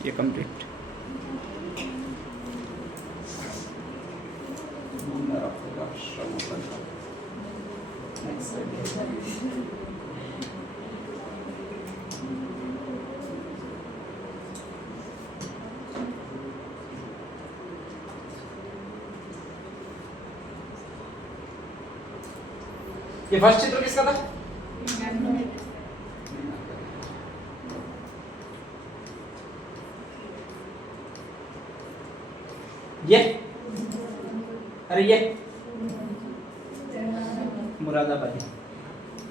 ये कंप्लीट। ये फर्स्ट चित्र किसका था? ये अरे ये मुरादाबादी,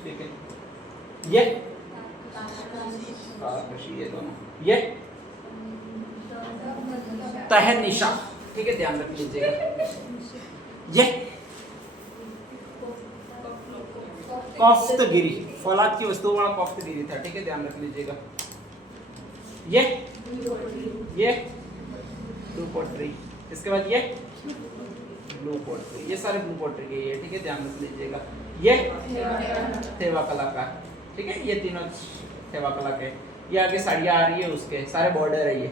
ठीक है। ये दोनों, ये तहनीशा, ठीक है, ध्यान रख लीजिएगा। ये कौस्तगिरी, फौलाद की वस्तुओं वाला कौस्तगिरी था, ठीक है, ध्यान रख लीजिएगा। ये ब्लू पोट्री, इसके बाद ये ब्लू पोट्री, ये सारे ब्लू पोट्री के ये, ठीक है, ध्यान रख लीजिएगा। ये थेवा कला का, ठीक है, ये तीनों थेवा कला के। ये आगे साड़ियाँ आ रही है उसके सारे बॉर्डर है ये,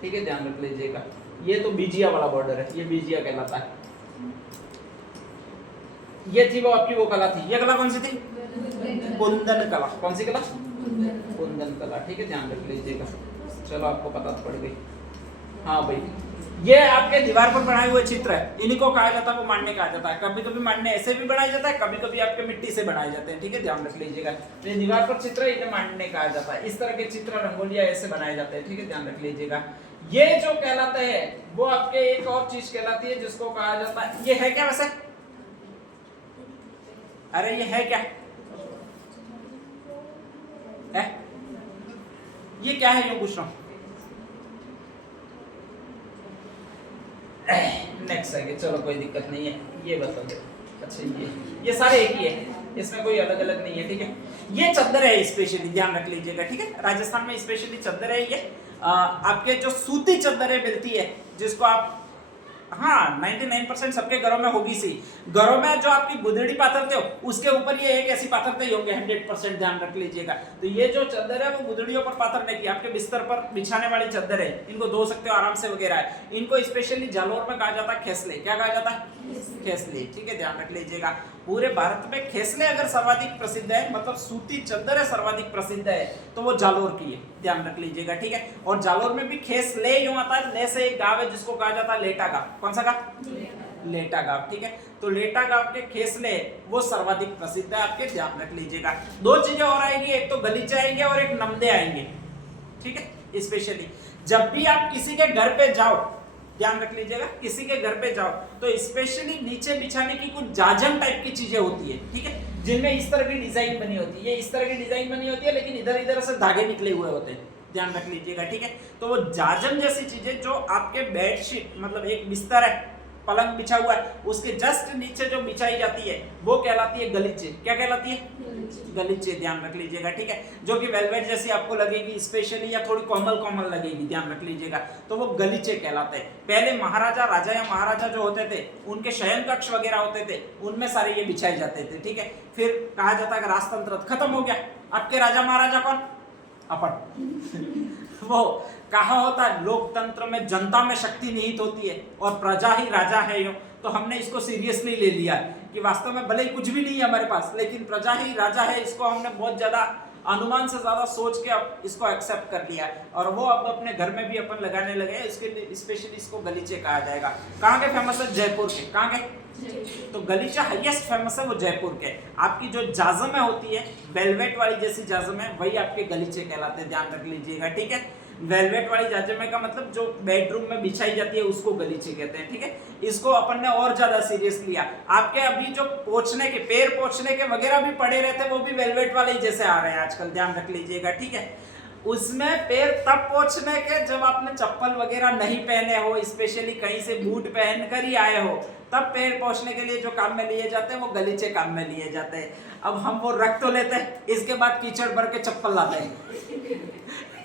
ठीक है, ध्यान रख लीजिएगा। ये तो बीजिया वाला बॉर्डर है, ये बीजिया कहलाता है। ये थी वो आपकी वो कला थी, ये कला कौन सी थी? कुंदन कला। कौन सी कला? कुंदन कला, ठीक है, ध्यान रख लीजिएगा। चलो आपको पता तो पड़ गई। हाँ भाई, ये आपके दीवार पर बनाए हुए चित्र है, इन्हीं को कहा जाता है, वो मांडने कहा जाता है। कभी कभी मांडने ऐसे भी बनाया जाता है, कभी कभी आपके मिट्टी से बनाए जाते हैं, ठीक है, ध्यान रख लीजिएगा। ये दीवार पर चित्र है, इन्हें मांडने कहा जाता है। इस तरह के चित्र रंगोलियां ऐसे बनाए जाते हैं, ठीक है, ध्यान रख लीजिएगा। ये जो कहलाते हैं वो आपके एक और चीज कहलाती है जिसको कहा जाता है, ये है क्या वैसे? अरे ये है क्या है? ये क्या है, ये पूछ रहा हूं। नेक्स्ट आगे, चलो कोई दिक्कत नहीं है, ये बता दो। अच्छा, ये सारे एक ही है, इसमें कोई अलग अलग नहीं है, ठीक है। ये चद्दर है स्पेशली, ध्यान रख लीजिएगा, ठीक है। राजस्थान में स्पेशली चद्दर है ये। आपके जो सूती चद्दरें मिलती है, जिसको आप, हाँ 99% सबके घरों में होगी सी। घरों में जो आपकी गुदड़ी पाथरते हो उसके ऊपर ये एक ऐसी पाथरते ही होंगे, 100% ध्यान रख लीजिएगा। तो ये जो चद्दर है वो गुदड़ियों पर पाथरने की, आपके बिस्तर पर बिछाने वाली चद्दर है, इनको धो सकते हो आराम से वगैरह है। इनको स्पेशली जालोर में कहा जाता है खेसले। क्या कहा जाता है? खेसले, ठीक है, ध्यान रख लीजिएगा। पूरे भारत में खेसले अगर सर्वाधिक प्रसिद्ध है, मतलब सूती चद्दर सर्वाधिक प्रसिद्ध है, तो वो जालोर की है, ध्यान रख लीजिएगा, ठीक है। और जालोर में भी खेसले यूं आता है, ले से एक गांव है जिसको कहा जाता है लेटा गांव। कौन सा गांव? लेटा गांव, ठीक है। तो लेटा गांव के खेसले वो सर्वाधिक प्रसिद्ध है आपके, ध्यान रख लीजिएगा। दो चीजें और आएंगी, एक तो गलीचे आएंगे और एक नमदे आएंगे, ठीक है। स्पेशली जब भी आप किसी के घर पे जाओ, ध्यान रख लीजिएगा, किसी के घर पे जाओ तो स्पेशली नीचे बिछाने की कुछ जाजम टाइप की चीजें होती है, ठीक है, जिनमें इस तरह की डिजाइन बनी होती है। ये इस तरह की डिजाइन बनी होती है, लेकिन इधर इधर से धागे निकले हुए होते हैं, ध्यान रख लीजिएगा, ठीक है। तो वो जाजम जैसी चीजें जो आपके बेडशीट, मतलब एक बिस्तर है, पलंग बिछा हुआ है, उसके जस्ट नीचे जो बिछाई जाती है वो कहलाती है गलीचे। क्या कहलाती है? गलीचे, ध्यान रख लीजिएगा, ठीक है। जो कि वेलवेट जैसी आपको लगेगी स्पेशली, या थोड़ी कोमल कोमल लगेगी, ध्यान रख लीजिएगा, तो वो गलीचे कहलाते हैं। पहले महाराजा, राजा या महाराजा जो होते थे, उनके शयन कक्ष वगैरह होते थे, उनमें सारे ये बिछाए जाते थे, ठीक है। फिर कहा जाता है कि राजतंत्र खत्म हो गया, आपके राजा महाराजा कौन? अपन। वो कहा होता है लोकतंत्र में जनता में शक्ति निहित होती है और प्रजा ही राजा है, यूं तो हमने इसको सीरियसली ले लिया कि वास्तव में भले ही कुछ भी नहीं है हमारे पास, लेकिन प्रजा ही राजा है, इसको हमने बहुत ज्यादा अनुमान से ज्यादा सोच के अब इसको एक्सेप्ट कर लिया और वो अब अपने घर में भी अपन लगाने लगे। इसके लिए स्पेशली इसको गलीचे कहा जाएगा। कहाँ के फेमस है? जयपुर के। कहाँ के? तो गलीचा हाईएस्ट फेमस है वो जयपुर के। आपकी जो जाजमें होती है वेलवेट वाली जैसी जाजमें, वही आपके गलीचे कहलाते हैं, ध्यान रख लीजिएगा, ठीक है। वेलवेट वाली जाजमे का मतलब जो बेडरूम में बिछाई जाती है उसको गलीचे कहते हैं, ठीक है। इसको अपन ने और ज्यादा सीरियस लिया। आपके अभी जो पोंछने के, पैर पोंछने के वगैरह भी पड़े रहते, वो भी वेलवेट वाले ही जैसे आ रहे हैं आजकल, ध्यान रख लीजिएगा, ठीक है। उसमें पैर तब पोंछने के जब आपने चप्पल वगैरह नहीं पहने हो, स्पेशली कहीं से बूट पहन कर ही आए हो, तब पैर पोंछने के लिए जो काम में लिए जाते हैं वो गलीचे काम में लिए जाते हैं। अब हम वो रख तो लेते हैं, इसके बाद कीचड़ भर के चप्पल लाते हैं।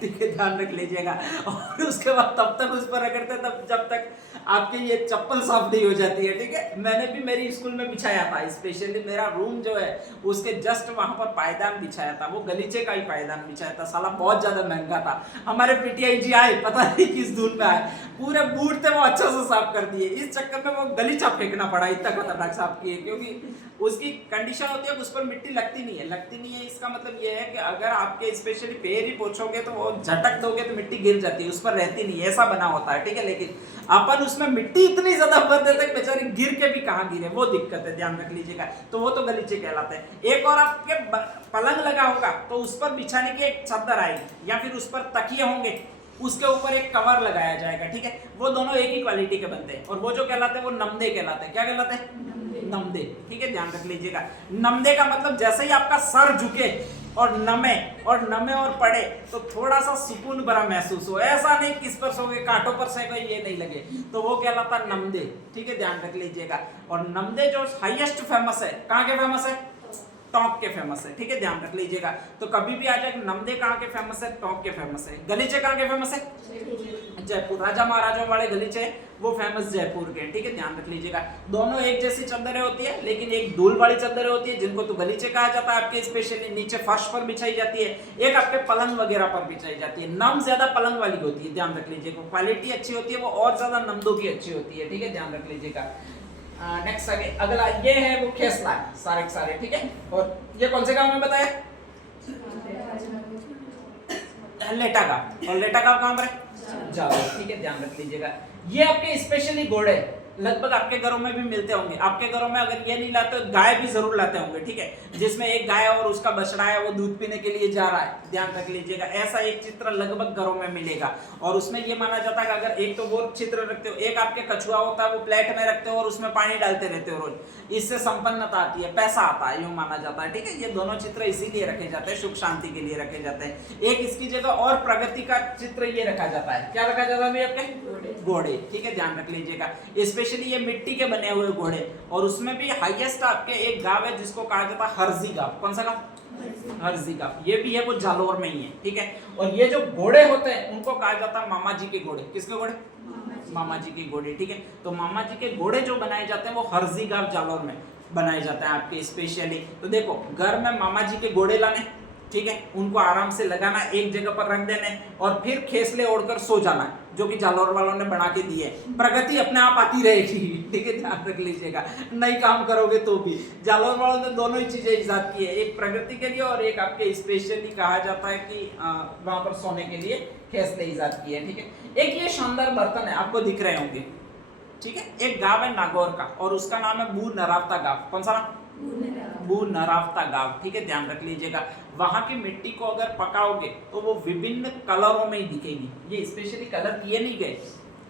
ठीक है, ध्यान रख लीजिएगा। और उसके बाद तब तक उस पर रगड़ते तब जब तक आपके ये चप्पल साफ नहीं हो जाती है, ठीक है। मैंने भी मेरी स्कूल में बिछाया था, स्पेशली मेरा रूम जो है उसके जस्ट वहां पर पायदान बिछाया था, वो गलीचे का ही पायदान बिछाया था, साला बहुत ज्यादा महंगा था। हमारे पीटीआई जी आए, पता नहीं किस धुन में आए, पूरे बूट थे वो अच्छे से साफ कर दिए, इस चक्कर में वो गलीचा फेंकना पड़ा, इतना खतरनाक साफ किए, क्योंकि उसकी कंडीशन होती है उस पर मिट्टी लगती नहीं है। इसका मतलब ये है कि अगर आपके स्पेशली पैर ही पोछोगे तो वो झटक दोगे तो मिट्टी गिर जाती है, उस पर रहती नहीं है, ऐसा बना होता है, ठीक है। लेकिन अपन उसमें मिट्टी इतनी ज्यादा भर देते हैं बेचारे गिर के भी कहाँ गिरे, वो दिक्कत है, ध्यान रख लीजिएगा। तो वो तो गलीचे कहलाते हैं। एक और आपके पलंग लगा होगा तो उस पर बिछाने की एक चादर आएगी या फिर उस पर तकिए होंगे, उसके ऊपर एक कवर लगाया जाएगा, ठीक है। वो दोनों एक ही क्वालिटी के बनते हैं और वो जो कहलाते हैं वो नमदे कहलाते हैं। क्या कहलाते हैं? नमदे, ठीक है, ध्यान रख लीजिएगा। नमदे का मतलब जैसे ही आपका सर झुके और नमे और पड़े तो थोड़ा सा सुकून भरा महसूस हो, ऐसा नहीं किस पर सोगे, कांटों पर सोगे, ये नहीं लगे, तो वो कहलाता है नमदे, ठीक है, ध्यान रख लीजिएगा। और नमदे जो हाईएस्ट फेमस है, कहाँ के फेमस है? टॉप के फेमस है, ठीक है, ध्यान रख लीजिएगा। तो कभी भी आ जाए नमदे कहाँ के फेमस है? टॉप के फेमस है। गलीचे कहाँ के फेमस है? जयपुर, राजा महाराजाओं वाले गलीचे वो फेमस जयपुर के, ठीक है, ध्यान रख लीजिएगा। दोनों एक जैसी चद्दरें होती है, लेकिन एक धूल वाली चद्दरें होती है जिनको तो गलीचे कहा जाता है, आपके स्पेशली नीचे फर्श पर बिछाई जाती है, एक आपके पलंग वगैरह पर बिछाई जाती है। नम ज्यादा पलंग वाली होती है, ध्यान रख लीजिएगा। क्वालिटी अच्छी होती है वो और ज्यादा नमदों की अच्छी होती है, ठीक है, ध्यान रख लीजिएगा। नेक्स्ट आगे अगला ये है वो खेसला, सारे सारे, ठीक है। और ये कौन से गांव में बताया? लेटा गांव। और लेटा गांव कहां पर है? जाओ, ठीक है, ध्यान रख लीजिएगा। ये आपके स्पेशली घोड़े लगभग आपके घरों में भी मिलते होंगे। आपके घरों में अगर ये नहीं लाते तो गाय भी जरूर लाते होंगे, ठीक है, जिसमें एक गाय और उसका बछड़ा है वो दूध पीने के लिए जा रहा है, ध्यान रख लीजिएगा। ऐसा एक चित्र लगभग घरों में मिलेगा। और उसमें ये माना जाता है कि अगर एक तो वो चित्र रखते हो, एक आपके कछुआ होता है वो प्लेट में रखते हो और उसमें पानी डालते रहते हो रोज, इससे संपन्नता आती है, पैसा आता है, यूं माना जाता है, ठीक है। ये दोनों चित्र इसीलिए रखे जाते हैं, सुख शांति के लिए रखे जाते हैं। एक इसकी जगह और प्रगति का चित्र ये रखा जाता है, क्या रखा जाता है आपके? घोड़े, ठीक है, ध्यान रख लीजिएगा। स्पेशली ये मिट्टी के बने हुए घोड़े, और उसमें भी हाईएस्ट आपके एक गांव है जिसको कहा जाता है हरजी गांव। कौन सा गांव? हरजी गांव। ये भी है वो जालोर में ही है, ठीक है। और ये जो घोड़े होते हैं उनको कहा जाता है मामा जी के घोड़े। किसके घोड़े? मामा जी के घोड़े, ठीक है। तो मामा जी के घोड़े जो बनाए जाते हैं वो हरजी गांव जालोर में बनाए जाते हैं आपके स्पेशली। तो देखो घर में मामा जी के घोड़े लाने, ठीक है, उनको आराम से लगाना, एक जगह पर रख देने और फिर खेसले ओढ़कर सो जाना, जो कि जालोर वालों ने बना के दी है। प्रगति अपने आप आती रहेगी, ठीक है, ध्यान रख लीजिएगा। नहीं काम करोगे तो भी जालोर वालों ने दोनों ही चीजें ईजाद की है, एक प्रगति के लिए और एक आपके स्पेशली कहा जाता है कि वहां पर सोने के लिए खेसले ईजाद किए हैं, ठीक है। एक ये शानदार बर्तन है, आपको दिख रहे होंगे, ठीक है। एक गांव है नागौर का और उसका नाम है बू नरावता गांव। कौन सा नाम? बू नरावता गांव, ठीक है, ध्यान रख लीजिएगा। वहां की मिट्टी को अगर पकाओगे तो वो विभिन्न कलरों में ही दिखेगी। ये स्पेशली कलर किए नहीं गए,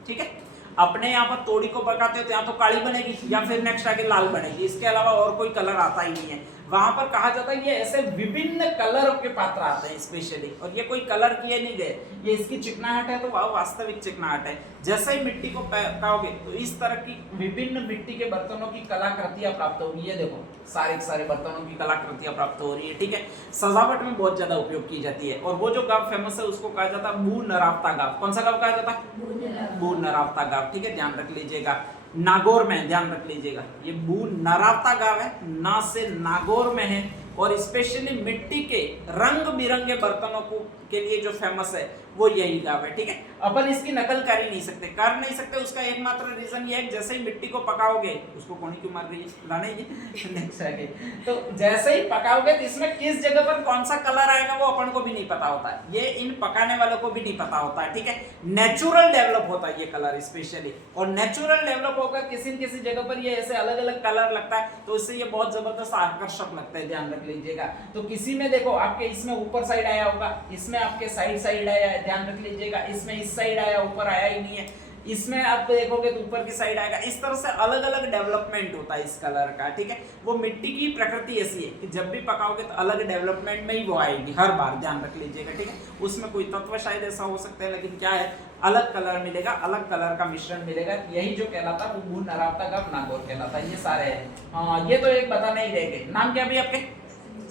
ठीक है। अपने यहाँ पर तोड़ी को पकाते हो तो यहाँ तो काली बनेगी या फिर नेक्स्ट आगे लाल बनेगी, इसके अलावा और कोई कलर आता ही नहीं है। वहां पर कहा जाता है ये ऐसे विभिन्न कलर के पात्र आते हैं स्पेशली, और ये कोई कलर किए नहीं गए, ये इसकी चिकनाहट है तो वह वास्तविक चिकनाहट है। जैसे ही मिट्टी को पकाओगे तो इस तरह की विभिन्न मिट्टी के बर्तनों की कलाकृतियां प्राप्त होगी। ये देखो सारे बर्तनों की कलाकृतियां प्राप्त हो रही है, ठीक है। सजावट में बहुत ज्यादा उपयोग की जाती है। और वो जो गांव फेमस है उसको कहा जाता है बू नरावता गांव। कौन सा गांव कहा जाता है? बू नरावता गांव, ठीक है, ध्यान रख लीजिएगा। नागौर में, ध्यान रख लीजिएगा, ये बू नरावता गांव है, ना से नागौर में है। और स्पेशली मिट्टी के रंग बिरंगे बर्तनों को के लिए जो फेमस है वो यही गांव है, ठीक है। अपन इसकी नकल कर ही नहीं सकते, कर नहीं सकते। उसका एकमात्र रीजन ये है जैसे ही मिट्टी को पकाओगे, उसको कौन क्यों मार रही है, लाना ही नेक्स्ट आगे। तो जैसे ही पकाओगे तो इसमें किस जगह पर कौन सा कलर आएगा वो अपन को भी नहीं पता होता है, ये इन पकाने वालों को भी नहीं पता होता है, ठीक है। नेचुरल डेवलप होता है ये कलर स्पेशली, और नेचुरल डेवलप होकर किसी न किसी जगह पर ये ऐसे अलग अलग कलर लगता है तो इससे ये बहुत जबरदस्त आकर्षक लगता है, ध्यान रख लीजिएगा। तो किसी में देखो आपके इसमें ऊपर साइड आया होगा, इसमें आपके साइड आया है, ध्यान रख लीजिएगा। इसमें इस साइड आया, ऊपर आया ही नहीं है। इसमें आप देखोगे तो ऊपर की साइड आएगा। इस तरह से अलग अलग डेवलपमेंट होता है इस कलर का, ठीक है। वो मिट्टी की प्रकृति ऐसी है कि जब भी पकाओगे तो अलग डेवलपमेंट में ही वो आएगी हर बार, ध्यान रख लीजिएगा, ठीक है। उसमें कोई तत्व शायद ऐसा हो सकता है, लेकिन क्या है, अलग कलर मिलेगा, अलग कलर का मिश्रण मिलेगा। यही जो कहलाता है वो बू नरावता गांव नागौर कहलाता है। ये सारे हैं। ये तो एक पता नहीं रह गए। नाम क्या भी आपके?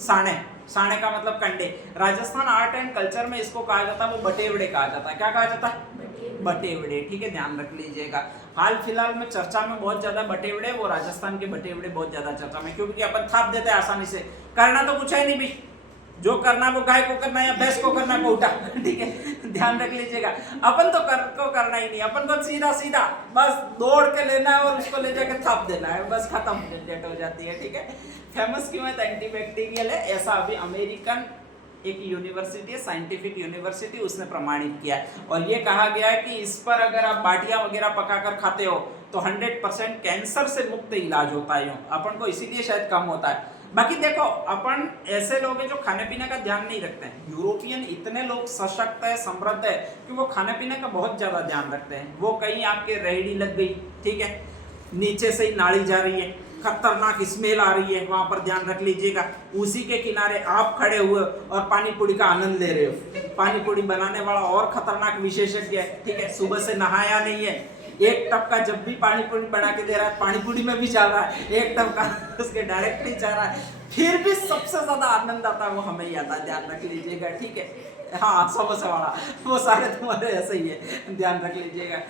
साणे। साणे का मतलब कंडे। राजस्थान आर्ट एंड कल्चर में इसको कहा जाता है वो बटेवड़े कहा जाता है। क्या कहा जाता है? बटेवड़े। ठीक है, ध्यान रख लीजिएगा। हाल फिलहाल में चर्चा में बहुत ज्यादा बटेवड़े, वो राजस्थान के बटेवड़े बहुत ज्यादा चर्चा में, क्योंकि अपन थाप देते हैं आसानी से, करना तो कुछ है नहीं भी, जो करना वो गाय को करना या भैंस को करना है कोटा। ठीक है, ध्यान रख लीजिएगा। अपन तो करना ही नहीं, अपन को सीधा सीधा बस दौड़ के लेना है और उसको ले जाकर थाप देना है, बस खत्म, झंझट हो जाती है। ठीक है, फेमस क्यों है? एंटीबैक्टीरियल है, ऐसा अभी अमेरिकन एक यूनिवर्सिटी है, साइंटिफिक यूनिवर्सिटी, उसने प्रमाणित किया है। और ये कहा गया है कि इस पर अगर आप बाटियां वगैरह पकाकर खाते हो तो 100% कैंसर से मुक्त इलाज होता है। अपन को इसीलिए शायद कम होता है। बाकी देखो, अपन ऐसे लोग हैं जो खाने पीने का ध्यान नहीं रखते हैं। यूरोपियन इतने लोग सशक्त है, समृद्ध है कि वो खाने पीने का बहुत ज्यादा ध्यान रखते हैं। वो कहीं आपके रेहड़ी लग गई, ठीक है, नीचे से ही नाली जा रही है, खतरनाक स्मेल आ रही है, वहां पर ध्यान रख लीजिएगा। उसी के किनारे आप खड़े हुए और पानी पूरी का आनंद ले रहे हो। पानी पूरी बनाने वाला और खतरनाक विशेषज्ञ है, ठीक है, सुबह से नहाया नहीं है, एक टप का जब भी पानी पूरी बना के दे रहा है, पानी पूरी में भी जा रहा है, एक टप का उसके डायरेक्ट ही जा रहा है, फिर भी सबसे ज्यादा आनंद आता है वो हमें ही आता है, ध्यान रख लीजिएगा। ठीक है, हाँ, समोसा वाला, वो सारे तुम्हारे ऐसे ही है, ध्यान रख लीजिएगा।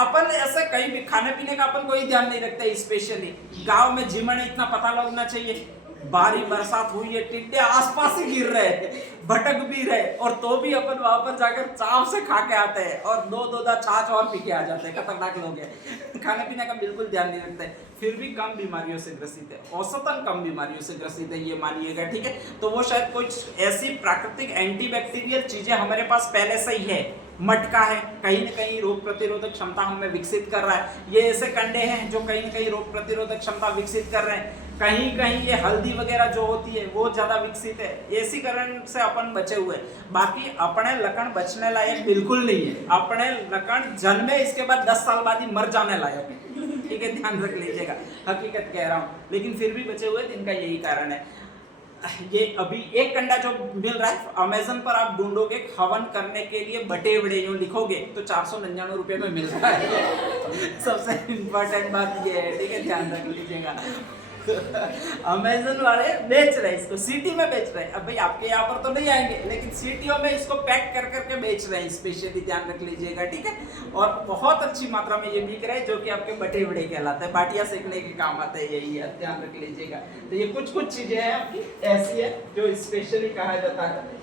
अपन ऐसे कहीं भी खाने पीने का अपन कोई ध्यान नहीं रखते। स्पेशली गांव में जीवन इतना पता लगना चाहिए, भारी बरसात हुई है, टिड्डे आसपास ही गिर रहे हैं, भटक भी रहे, और तो भी अपन वहां पर जाकर चाव से खा के आते हैं और दो छाछ और पी के आ जाते हैं। खतरनाक लोग हैं, खाने पीने का बिल्कुल ध्यान नहीं रखते, फिर भी कम बीमारियों से ग्रसित है, औसतन कम बीमारियों से ग्रसित है, ये मानिएगा। ठीक है, तो वो शायद कुछ ऐसी प्राकृतिक एंटीबैक्टीरियल चीजें हमारे पास पहले से ही है। मटका है, कहीं न कहीं रोग प्रतिरोधक क्षमता हमें विकसित कर रहा है। ये ऐसे कंडे हैं जो कहीं न कहीं रोग प्रतिरोधक क्षमता विकसित कर रहे हैं। कहीं कहीं ये हल्दी वगैरह जो होती है वो ज्यादा विकसित है, इसी कारण से अपन बचे हुए। बाकी अपने लकड़ बचने लायक बिल्कुल नहीं है, अपने लकड़ जन्मे इसके बाद 10 साल बाद ही मर जाने लायक है। ठीक है, ध्यान रख लीजिएगा, हकीकत कह रहा हूँ, लेकिन फिर भी बचे हुए, इनका यही कारण है। ये अभी एक कंडा जो मिल रहा है अमेज़न पर, आप ढूंढोगे हवन करने के लिए बटेवड़े जो लिखोगे तो 499 रुपए में मिल रहा है। सबसे इम्पोर्टेंट बात ये है, ठीक है, ध्यान रख लीजिएगा। अमेज़न वाले बेच रहे हैं इसको, सिटी में बेच रहे हैं। अब भाई आपके यहाँ पर तो नहीं आएंगे, लेकिन सिटियों में इसको पैक कर करके बेच रहे हैं स्पेशली, ध्यान रख लीजिएगा। ठीक है, और बहुत अच्छी मात्रा में ये बिक रहा है, जो कि आपके बटेवड़े कहलाते हैं, बाटियां सेकने के काम आते हैं, यही है, ध्यान रख लीजिएगा। तो ये कुछ चीजें हैं आपकी ऐसी है जो स्पेशली कहा जाता है।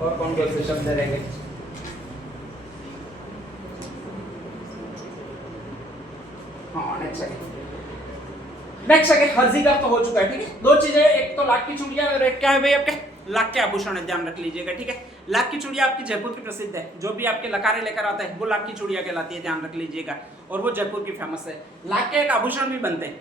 और कौन कौन से शब्द रहेंगे? नेक्स्ट है हर्जी का तो हो चुका है। ठीक है, दो चीजें, एक तो लाख की चूड़ियां और एक क्या है भाई आपके लाख के आभूषण है, ध्यान रख लीजिएगा। ठीक है, लाख की चूड़ियां आपकी जयपुर की प्रसिद्ध है, जो भी आपके लकारे लेकर आता है वो लाख की चूड़ियां कहलाती है, ध्यान रख लीजिएगा, और वो जयपुर की फेमस है। लाख के एक आभूषण भी बनते हैं,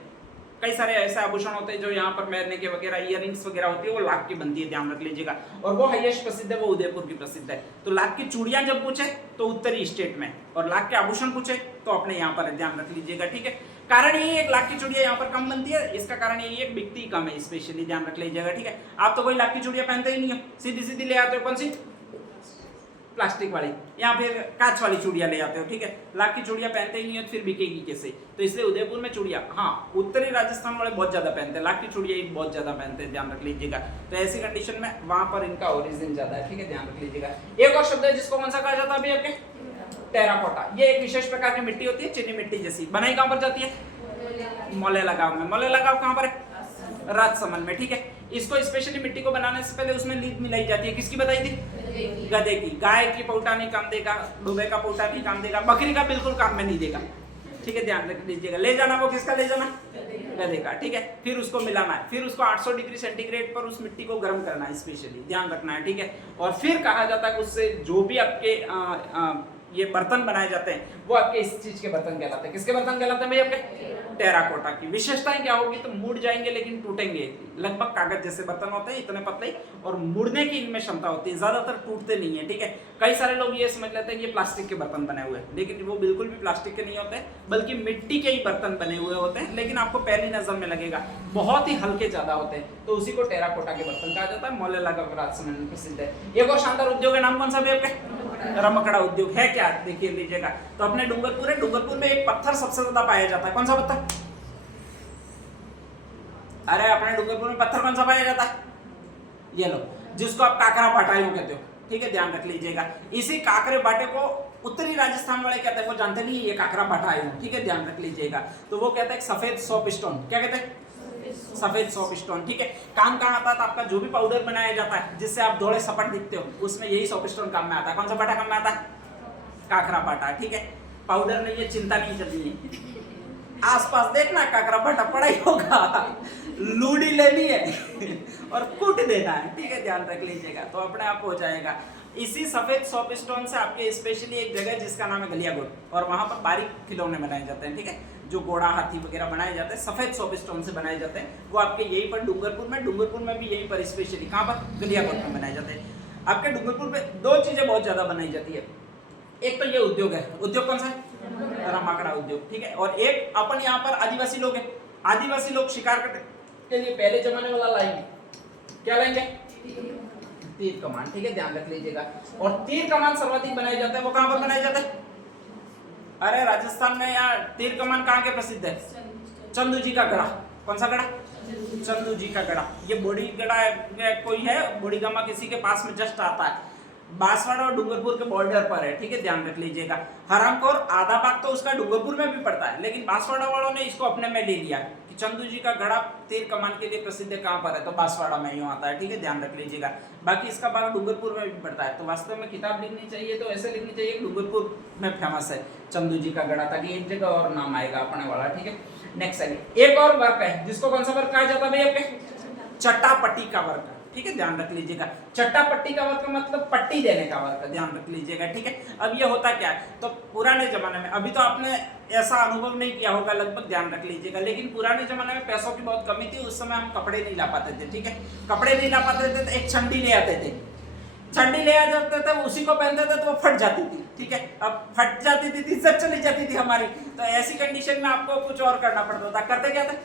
कई सारे ऐसे आभूषण होते हैं जो यहाँ पर पहनने के वगैरह इयररिंग्स वगैरह होती है, वो लाख की बनती है, ध्यान रख लीजिएगा, और वो हाईएस्ट प्रसिद्ध है, वो उदयपुर की प्रसिद्ध है। तो लाख की चूड़ियां जब पूछे तो उत्तरी स्टेट में, और लाख के आभूषण पूछे तो अपने यहाँ पर है, ध्यान रख लीजिएगा। ठीक है, कारण यही है, लाख की चूड़ियां यहाँ पर कम बनती है, इसका कारण यही है, बिकती कम है, स्पेशली ध्यान रख लीजिएगा। ठीक है, आप तो कोई लाख की चूड़ियां पहनते ही नहीं हो, सीधी सीधी ले आते हो, कौन सी प्लास्टिक वाली या फिर कांच वाली चूड़ियां ले आते हो। ठीक है, लाख की चूड़ियां पहनते ही नहीं हो, फिर बिकेगी कैसे? तो इसलिए उदयपुर में चूड़ियां, हाँ, उत्तरी राजस्थान वाले बहुत ज्यादा पहनते हैं, लाख की चूड़ियां ही बहुत ज्यादा पहनते हैं, ध्यान रख लीजिएगा। तो ऐसी कंडीशन में वहां पर इनका ओरिजिन ज्यादा है। ठीक है, ध्यान रख लीजिएगा। एक और शब्द है जिसको कौन सा कहा जाता है अभी आपके? टेराकोटा। ये एक विशेष प्रकार की मिट्टी होती है, चीनी मिट्टी जैसी। बनाई कहां पर जाती है? मोले लगाव में। मोले लगाव कहां पर है? राजसमंद में। ठीक है, इसको स्पेशली मिट्टी को बनाने से पहले उसमें लीद मिलाई जाती है, किसकी बताई थी? गधे की। गाय की पौटा नहीं काम देगा, डूबे का पौटा नहीं काम देगा, बकरी का बिल्कुल काम में नहीं देगा। ठीक है, ध्यान रख लीजिएगा। ले जाना वो किसका ले जाना? गधे का। ठीक है, फिर उसको मिलाना है, फिर उसको 800 डिग्री सेंटीग्रेड पर उस मिट्टी को गर्म करना है, स्पेशली ध्यान रखना है। ठीक है, और फिर कहा जाता है कि उससे जो भी आपके ये बर्तन बनाए जाते हैं वो आपके इस चीज के बर्तन कहलाते हैं। किसके बर्तन कहलाते हैं भाई आपके? टेराकोटा की। विशेषताएं क्या होगी? तो मुड़ जाएंगे लेकिन टूटेंगे, लगभग कागज जैसे बर्तन होते हैं, इतने पतले, और मुड़ने की इनमें क्षमता होती है, ज्यादातर टूटते नहीं है। ठीक है, कई सारे लोग ये समझ लेते हैं कि ये प्लास्टिक के बर्तन बने हुए हैं, लेकिन वो बिल्कुल भी प्लास्टिक के नहीं होते, बल्कि मिट्टी के ही बर्तन बने हुए होते हैं। लेकिन आपको पहली नजर में लगेगा बहुत ही हल्के ज्यादा होते हैं, तो उसी को टेराकोटा के बर्तन कहा जाता है। मोले लगा राजसमंद में प्रसिद्ध है। एक और शानदार उद्योग है, नाम कौन सा भी आपके? रमकड़ा उद्योग है क्या, देखिए लीजिएगा। तो अपने डूंगरपुर है, डूंगरपुर में एक पत्थर सबसे ज्यादा पाया जाता है, कौन सा पत्थर? अरे अपने डूंगरपुर में पत्थर कौन सा पाया जाता है? ये लो, जिसको आप काकरा बाटा यूं कहते हो, ठीक है, ध्यान रख लीजिएगा। इसी काकरे बाटे को उत्तरी राजस्थान वाले कहते हैं, वो जानते नहीं ये काकरा बाटा है, ठीक है, ध्यान रख लीजिएगा। तो वो कहते हैं सफेद सोप स्टोन, क्या कहते हैं? सफेद सोप स्टोन, ठीक है। काम कहाँ आता है? तो आपका जो भी पाउडर बनाया जाता है जिससे आप धोले सपट दिखते हो, उसमें यही सोप स्टोन काम में आता है। कौन सा बाटा काम में आता है? काकरा बाटा, ठीक है। पाउडर नहीं है, चिंता नहीं करनी है, आसपास देखना काकरा बाटा पड़ा ही होगा, लूड़ी लेनी है और कूट देना है, ठीक है, ध्यान रख लीजिएगा, तो अपने आप हो जाएगा। इसी सफेद सोप स्टोन से आपके स्पेशली एक जगह है जिसका नाम है गलियागुड़, और वहां पर बारीक खिलौने बनाए जाते हैं, ठीक है, जो घोड़ा हाथी वगैरह बनाए जाते हैं सफेद सोप स्टोन से बनाए जाते हैं। वो आपके यहीं पर डूंगरपुर में भी यहीं पर स्पेशली कहाँ पर? गलियागुड़ में बनाए जाते हैं। आपके डूंगरपुर में दो चीजें बहुत ज्यादा बनाई जाती है, एक तो ये उद्योग है, उद्योग कौन सा है? रमकड़ा उद्योग, ठीक है। और एक अपन यहाँ पर आदिवासी लोग हैं, आदिवासी लोग शिकार करने के लिए पहले जमाने वाला लाएंगे, क्या लाएंगे? तीर कमान, ठीक है, ध्यान रख लीजिएगा। और तीर कमान सर्वाधिक बनाए जाते हैं, वो कहाँ पर बनाए जाते हैं? अरे राजस्थान में यार तीर कमान कहाँ के प्रसिद्ध है? चंदू जी का गढ़ा, कौन सा गढ़ा? चंदू जी का गढ़ा। ये बोड़ी गढ़ा कोई है, बोड़ी गामा किसी के पास में जस्ट आता है, बांसवाड़ा और डूंगरपुर के बॉर्डर पर है, ठीक है, ध्यान रख लीजिएगा। हरामखोर आधा भाग तो उसका डूंगरपुर में भी पड़ता है, लेकिन बांसवाड़ा वालों ने इसको अपने में ले लिया कि चंदू जी का गढ़ा तीर कमान के लिए प्रसिद्ध है, कहाँ पर है? तो बांसवाड़ा में यूं आता है, ठीक है, ध्यान रख लीजिएगा। बाकी इसका भाग डूंगरपुर में भी पड़ता है। तो वास्तव में किताब लिखनी चाहिए तो ऐसे लिखनी चाहिए, डूंगरपुर में फेमस है चंदू जी का गढ़ा, ताकि एक जगह और नाम आएगा अपने वाला, ठीक है। नेक्स्ट आइए, एक और वर्क है जिसको कौन सा वर्क कहा जाता है भैया? आपके चट्टापट्टी का वर्क, ठीक है, ध्यान रख लीजिएगा। चट्टापट्टी का वर्क मतलब पट्टी देने का वर्क, ध्यान रख लीजिएगा, ठीक है। अब ये होता क्या है? तो पुराने जमाने में, अभी तो आपने ऐसा अनुभव नहीं किया होगा लगभग, ध्यान रख लीजिएगा, लेकिन पुराने जमाने में पैसों की बहुत कमी थी, उस समय हम कपड़े नहीं ला पाते थे, ठीक है, कपड़े नहीं ला पाते थे तो एक छंडी ले आते थे, छंडी ले आ जाते थे, उसी को पहनते थे तो वो फट जाती थी, ठीक है। अब फट जाती थी, इज्जत चली जाती थी हमारी, तो ऐसी कंडीशन में आपको कुछ और करना पड़ता था। करते क्या थे?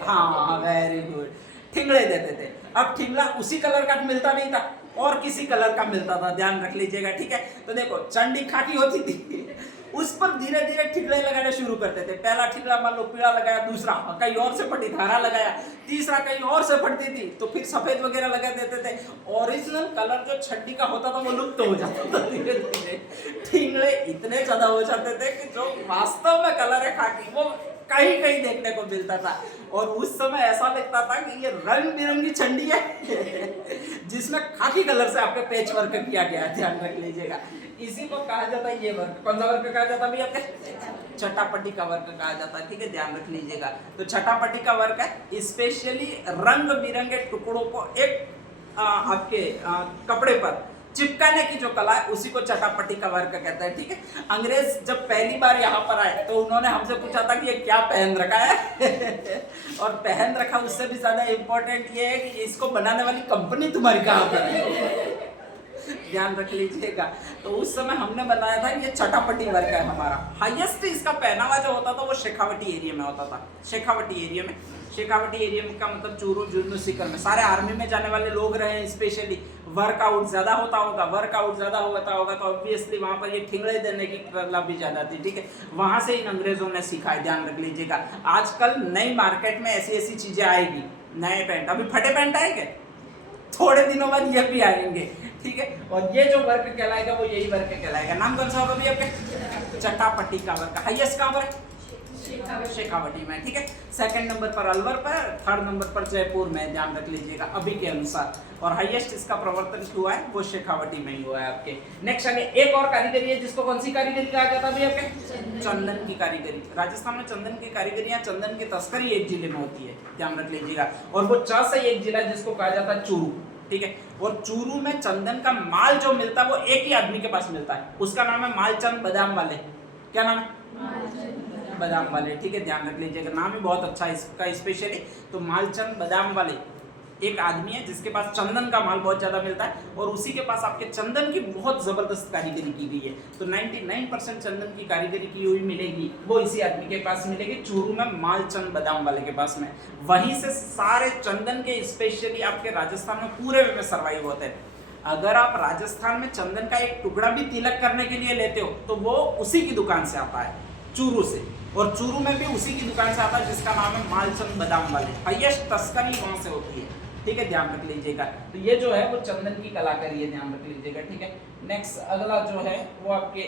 हाँ, वेरी गुड, ठिंगड़े देते थे। अब ठिंगड़ा उसी कलर का मिलता नहीं था और किसी कलर का मिलता था, ध्यान रख लीजिएगा, ठीक है। तो देखो चंडी खाकी होती थी, उस पर धीरे धीरे ठिकड़े लगाने शुरू करते थे। पहला ठिकड़ा मान लो पीला लगाया, दूसरा कहीं और से फटी धारा लगाया, तीसरा कहीं और से फटती थी तो फिर सफेद वगैरह लगा देते थे। ओरिजिनल कलर जो छड्डी का होता था वो लुप्त हो जाता था धीरे धीरे। ठिंगड़े इतने ज्यादा हो जाते थे कि जो वास्तव में कलर है खाकी वो कहीं कहीं देखने को मिलता था, और उस समय ऐसा लगता था कि ये रंग बिरंगी छंडी है जिसमें खाकी कलर से आपके पेच वर्क किया गया, ध्यान रख लीजिएगा। इसी को कहा जाता है, ये वर्क कौन सा वर्क कहा जाता है भैया? आपके चट्टापट्टी का वर्क कहा जाता है, ठीक है, ध्यान रख लीजिएगा। तो चट्टापट्टी का वर्क है स्पेशली रंग बिरंगे टुकड़ों को एक आपके कपड़े पर चिपकाने की जो कला है उसी को चट्टापट्टी का वर्क कहता है, ठीक है। अंग्रेज जब पहली बार यहाँ पर आए तो उन्होंने हमसे पूछा था कि ये क्या पहन रखा है और पहन रखा उससे भी ज्यादा इम्पोर्टेंट ये है कि इसको बनाने वाली कंपनी तुम्हारी कहाँ पर है, ध्यान रख लीजिएगा। तो उस समय हमने बताया था कि ये चट्टापट्टी वर्क है हमारा। हाईएस्ट इसका पहनावा जो होता था वो शेखावटी एरिया में होता था, शेखावटी एरिया में। शेखावटी एरिया में का मतलब चूरू, जुर्नू, सीकर में सारे आर्मी में जाने वाले लोग रहे हैं, स्पेशली वर्कआउट ज्यादा होता होगा, वर्कआउट ज्यादा होता होगा तो ऑब्वियसली वहां पर ये ठिंगड़े देने की कला भी ज्यादा थी, ठीक है। वहां से इन अंग्रेजों ने सीखा है, ध्यान रख लीजिएगा। आजकल नई मार्केट में ऐसी ऐसी चीजें आएगी, नए पैंट, अभी फटे पैंट आएंगे थोड़े दिनों बाद, ये भी आएंगे, ठीक है। और ये जो वर्क कहलाएगा वो यही वर्क कहलाएगा। नाम कौन सा होगा भैया आपके? चट्टापट्टी का वर्क। हाईएस्ट कहाँ पर है? शेखावटी में, ठीक है। सेकंड नंबर पर अलवर पर, थर्ड नंबर पर जयपुर में, ध्यान रख लीजिएगा अभी के अनुसार। और हाईएस्ट इसका प्रवर्तन हुआ है वो शेखावटी में ही हुआ है आपके। नेक्स्ट आगे एक और कारीगरी है जिसको कौन सी कारीगरी कहा जाता है भैया आपके? चंदन की कारीगरी। राजस्थान में चंदन की कारीगरी, चंदन की तस्करी एक जिले में होती है, ध्यान रख लीजिएगा। और वो 4 से एक जिला जिसको कहा जाता है चूरू, ठीक है। और चूरू में चंदन का माल जो मिलता है वो एक ही आदमी के पास मिलता है, उसका नाम है मालचंद बादाम वाले। क्या नाम है? बादाम वाले, ठीक है, ध्यान रख लीजिएगा, नाम ही बहुत अच्छा है इसका स्पेशली। तो मालचंद बादाम वाले एक आदमी है जिसके पास चंदन का माल बहुत ज्यादा मिलता है और उसी के पास आपके चंदन की बहुत जबरदस्त कारीगरी की गई है। तो 99% चंदन की कारीगरी की हुई मिलेगी वो इसी आदमी के पास मिलेगी, चूरू में मालचंद बादाम वाले के पास में। वहीं से सारे चंदन के स्पेशली आपके राजस्थान में पूरे में सर्वाइव होते हैं। अगर आप राजस्थान में चंदन का एक टुकड़ा भी तिलक करने के लिए लेते हो तो वो उसी की दुकान से आता है, चूरू से। और चूरू में भी उसी की दुकान से आता है जिसका नाम है मालचंद बादाम वाले, हाईएस्ट तस्करी वहां से होती है, ठीक है, ध्यान रख लीजिएगा। तो ये जो है वो चंदन की कलाकारी है, ध्यान रख लीजिएगा, ठीक है। नेक्स्ट अगला जो है वो आपके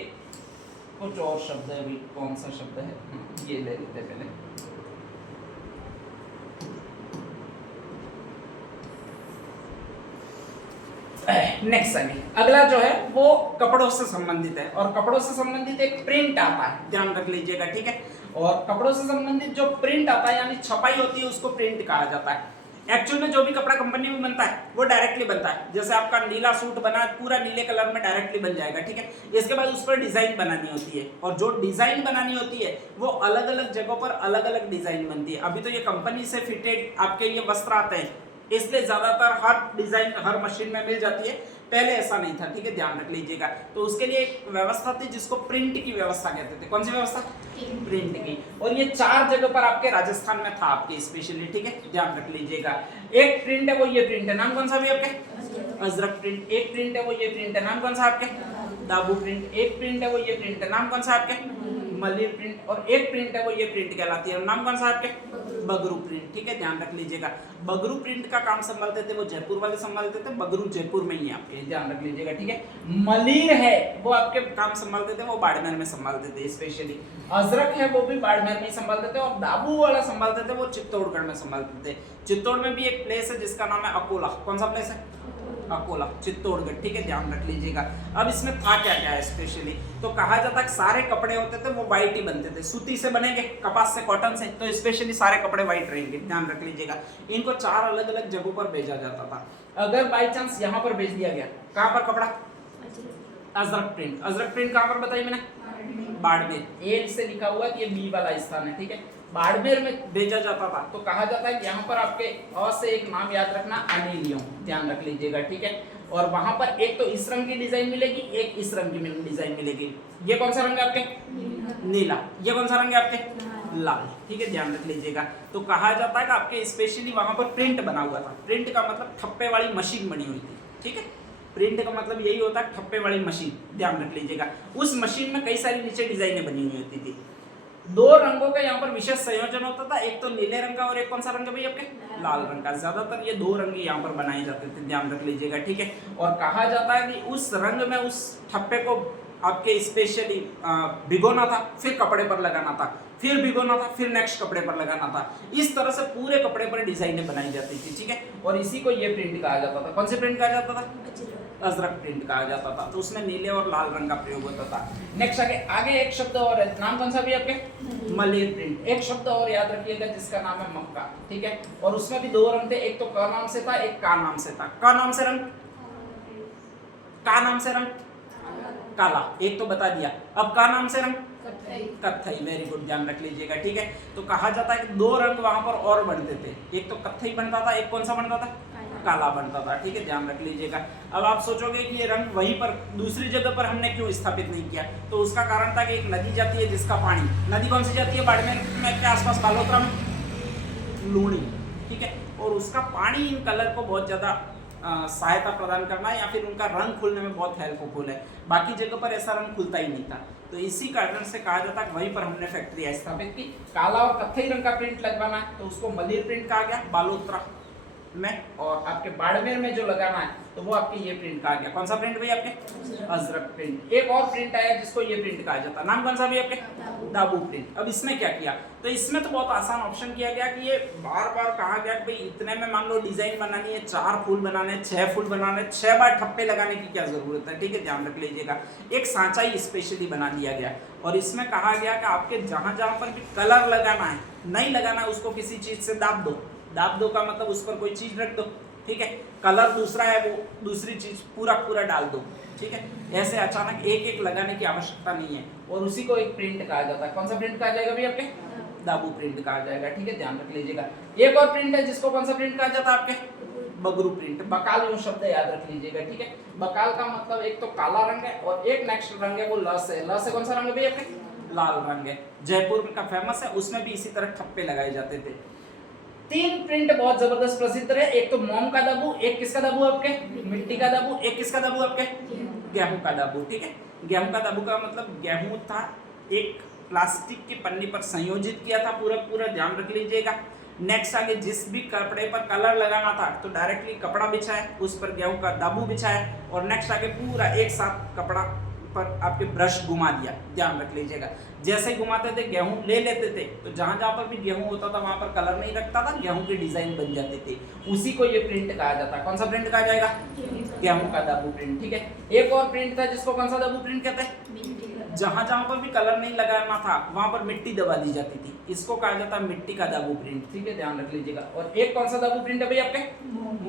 कुछ और शब्द है, अभी कौन सा शब्द है ये ले लेते हैं पहले। नेक्स्ट अगला जो है वो कपड़ों से संबंधित है, और कपड़ों से संबंधित एक प्रिंट आता है, ध्यान रख लीजिएगा, ठीक है। और कपड़ों से संबंधित जो प्रिंट आता है यानी छपाई होती है उसको प्रिंट कहा जाता है। एक्चुअल में जो भी कपड़ा कंपनी में बनता है वो डायरेक्टली बनता है, जैसे आपका नीला सूट बना पूरा नीले कलर में डायरेक्टली बन जाएगा, ठीक है। इसके बाद उस पर डिजाइन बनानी होती है, और जो डिजाइन बनानी होती है वो अलग अलग जगहों पर अलग अलग डिजाइन बनती है। अभी तो ये कंपनी से फिटेड आपके ये वस्त्र आते हैं, इसलिए ज्यादातर हर डिजाइन हर मशीन में मिल जाती है, पहले ऐसा नहीं था, ठीक है, ध्यान रख लीजिएगा। तो उसके लिए एक व्यवस्था थी जिसको प्रिंट की व्यवस्था कहते थे। कौन सी व्यवस्था? प्रिंट की। और ये 4 जगह पर आपके राजस्थान में था आपके स्पेशली, ठीक है, ध्यान रख लीजिएगा। एक प्रिंट है वो ये प्रिंट है, नाम कौन सा भी आपके? अजरक प्रिंट। एक प्रिंट है वो ये प्रिंट है, नाम कौन सा आपके? दाबू प्रिंट। एक प्रिंट है वो ये प्रिंट है, नाम कौन सा आपके? मलिर प्रिंट। और एक प्रिंट है वो ये प्रिंट कहलाती है, नाम कौन सा आपके? बगरू प्रिंट, ठीक है, ध्यान रख लीजिएगा। बगरू प्रिंट का काम संभालते थे वो जयपुर वाले संभालते थे, बगरू जयपुर में ही आपके, ध्यान रख लीजिएगा, ठीक है। मलिर है वो आपके काम संभालते थे वो बाड़मेर में संभालते थे स्पेशली। अजरक है वो भी बाड़मेर में संभालते थे, और दाबू वाला संभालते थे वो चित्तौड़गढ़ में संभालते थे। चित्तौड़ में भी एक प्लेस है जिसका नाम है अकोला। कौन सा प्लेस है? अकोला, चित्तौड़गढ़, ठीक है, ध्यान रख लीजिएगा। अब इसमें था क्या क्या है स्पेशली, तो कहा जाता है सारे कपड़े होते थे वो वाइट ही बनते थे, सूती से बनेंगे, कपास से, कॉटन से, तो स्पेशली सारे कपड़े वाइट रहेंगे, ध्यान रख लीजिएगा। इनको 4 अलग अलग जगहों पर भेजा जाता था। अगर बाई चांस यहाँ पर भेज दिया गया, कहाँ पर कपड़ा? अजरक प्रिंट। अजरक प्रिंट कहाँ पर बताइए मैंने? बाड़मेर। ए से लिखा हुआ है, ये बी वाला स्थान है, ठीक है, बाड़मेर में भेजा जाता था। तो कहा जाता है कि यहाँ पर आपके अ से एक नाम याद रखना, अनिलियम, ध्यान रख लीजिएगा, ठीक है। और वहां पर एक तो इस रंग की डिजाइन मिलेगी, एक इस रंग की डिजाइन मिलेगी। ये कौन सा रंग है आपके? नीला। ये कौन सा रंग है आपके? लाल, ठीक है, ध्यान रख लीजिएगा। तो कहा जाता है कि आपके स्पेशली वहां पर प्रिंट बना हुआ था। प्रिंट का मतलब ठप्पे वाली मशीन बनी हुई थी, ठीक है। प्रिंट का मतलब यही होता है ठप्पे वाली मशीन, ध्यान रख लीजिएगा। उस मशीन में कई सारी नीचे डिजाइनें बनी हुई होती थी। 2 रंगों का यहाँ पर विशेष संयोजन होता था, एक तो नीले रंग का और एक कौन सा रंग है भाई आपके? लाल रंग का। ज्यादातर ये 2 रंग यहाँ पर बनाए जाते थे, ध्यान रख लीजिएगा, ठीक है। और कहा जाता है कि उस रंग में उस ठप्पे को आपके स्पेशली भिगोना था, फिर कपड़े पर लगाना था, फिर भिगोना था, फिर नेक्स्ट कपड़े पर लगाना था। इस तरह से पूरे कपड़े पर डिजाइनें बनाई जाती थी, ठीक है। और इसी को ये प्रिंट कहा जाता था। कौन से प्रिंट कहा जाता था? अजरक प्रिंट कहा जाता था। तो उसमें नीले और लाल रंग का प्रयोग होता था। नेक्स्ट आगे एक शब्द और है, नाम कौन सा भी आपके? मलिर प्रिंट। एक शब्द और याद रखिएगा जिसका नाम है मक्का, ठीक है। और उसमें भी 2 रंग थे, एक तो क नाम से था, एक का नाम से था। क नाम से रंग, का नाम से रंग काला, एक तो बता दिया। अब का नाम से रंग कत्थई। वेरी गुड, ध्यान रख लीजिएगा, ठीक है। तो कहा जाता है कि 2 रंग वहां पर और बनते थे, एक तो कत्थई बनता था, एक कौन सा बनता था? काला बनता था, ठीक है, ध्यान रख लीजिएगा। अब आप सोचोगे कि ये रंग वहीं पर दूसरी जगह पर हमने क्यों स्थापित नहीं किया, तो उसका कारण था कि एक नदी जाती है जिसका पानी, नदी कौन सी जाती है बाड़मेर में के आसपास, बालोतरा में? लूणी, ठीक है। और उसका पानी इन कलर को बहुत ज्यादा सहायता प्रदान करना है या फिर उनका रंग खुलने में बहुत हेल्पफुल है। बाकी जगह पर ऐसा रंग खुलता ही नहीं था। तो इसी कारण से कहा जाता है वहीं पर हमने फैक्ट्री स्थापित की। काला और कत्थई रंग का प्रिंट लगवाना है तो उसको मलिर प्रिंट कहा गया बालोतरा में, और आपके बाड़मेर में जो लगाना है तो वो आपके ये प्रिंट कहा गया। कौन सा प्रिंट भाई आपके? अजरक प्रिंट। एक और प्रिंट आया जिसको ये प्रिंट कहा जाता है, नाम कौन सा भी आपके? दाबू प्रिंट। अब इसमें क्या किया, तो इसमें तो बहुत आसान ऑप्शन किया गया कि ये बार बार कहा गया कि भाई इतने में मान लो डिजाइन बनानी है, 4 फूल बनाने, 6 फूल बनाने, 6 बार ठप्पे लगाने की क्या जरूरत है, ठीक है, ध्यान रख लीजिएगा। एक सांचा ही स्पेशली बना दिया गया और इसमें कहा गया कि आपके जहां जहां पर भी कलर लगाना है, नहीं लगाना है, उसको किसी चीज से दाब दो। दाब दो का मतलब उस पर कोई चीज रख दो, ठीक है। कलर दूसरा है वो दूसरी चीज पूरा डाल दो, ठीक है। ऐसे अचानक एक एक लगाने की आवश्यकता नहीं है और उसी को एक प्रिंट कहा जाता है। कौन सा प्रिंट कहा जाएगा भी आपके? दाबू प्रिंट कहा जाएगा, ठीक है, ध्यान रख लीजिएगा। एक और प्रिंट है जिसको कौन सा प्रिंट कहा जाता है आपके? बगरू प्रिंट। बकाल यूं शब्द याद रख लीजिएगा, ठीक है। बकाल का मतलब एक तो काला रंग है और एक नेक्स्ट रंग है वो लस है। लस है कौन सा रंग है भी आपके? लाल रंग है। जयपुर का फेमस है, उसमें भी इसी तरह ठप्पे लगाए जाते थे। तीन प्रिंट बहुत जबरदस्त प्रसिद्ध है, एक तो मोम का दाबू, एक किसका दाबू आपके मिट्टी का दाबू, एक किसका दाबू आपके गेहूं का दाबू। ठीक है, गेहूं का दाबू का मतलब गेहूं था एक प्लास्टिक की पन्नी पर संयोजित किया था, पूरा पूरा ध्यान रख लीजिएगा। नेक्स्ट आगे जिस भी कपड़े पर कलर लगाना था तो डायरेक्टली कपड़ा बिछाया, उस पर गेहूं का दाबू बिछाया, और नेक्स्ट आगे पूरा एक साथ कपड़ा पर आपके ब्रश घुमा दिया। ध्यान रख लीजिएगा, जैसे ही घुमाते थे गेहूं ले लेते थे, तो जहां जहां पर भी गेहूं होता था वहां पर कलर नहीं लगता था, गेहूं की डिजाइन बन जाती थी। उसी को ये प्रिंट कहा जाता है। कौन सा प्रिंट कहा जाएगा? गेहूं का दाबू प्रिंट। ठीक है, एक और प्रिंट था जिसको कौन सा दाबू प्रिंट कहते हैं? जहां जहां पर भी कलर नहीं लगाना था वहां पर मिट्टी दबा दी जाती थी, इसको कहा जाता है मिट्टी का दाबू प्रिंट। ठीक है, ध्यान रख लीजिएगा। और एक कौन सा दाबू प्रिंट है भाई आपके?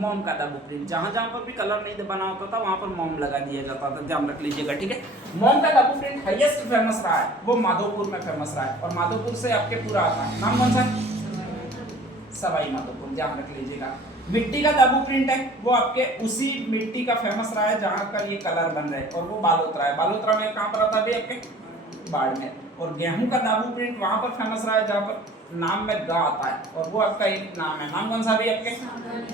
मोम का दाबू प्रिंट। जहां जहां पर भी कलर नहीं दबाना होता था वहां पर मोम लगा दिया जाता था। ध्यान रख लीजिएगा। ठीक है, मोम का दाबू प्रिंट हाईएस्ट फेमस रहा है, वो माधोपुर में फेमस रहा है, और माधोपुर से आपके पूरा आता है। नाम कौन सा है? सवाई माधोपुर। ध्यान रख लीजिएगा। मिट्टी का दाबू प्रिंट है, वो आपके उसी मिट्टी का फेमस रहा है जहां का ये कलर बन रहा है, और वो बालोतरा है। बालोतरा में कहां पर आता है आपके? बाड़मेर। और गेहूं का दाबू प्रिंट वहां पर फेमस रहा है जहां पर नाम में गा आता है, और वो आपका एक नाम है। नाम कौन सा भी आपके?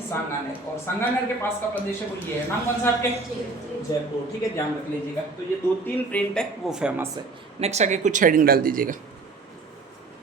सांगानेर। और सांगानेर के पास का प्रदेश है वो ये है। नाम कौन सा आपके? जयपुर। ठीक है, ध्यान रख लीजिएगा। तो ये 2-3 प्रिंट है वो फेमस है। नेक्स्ट आगे कुछ हेडिंग डाल दीजिएगा।